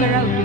The. around.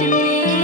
to me.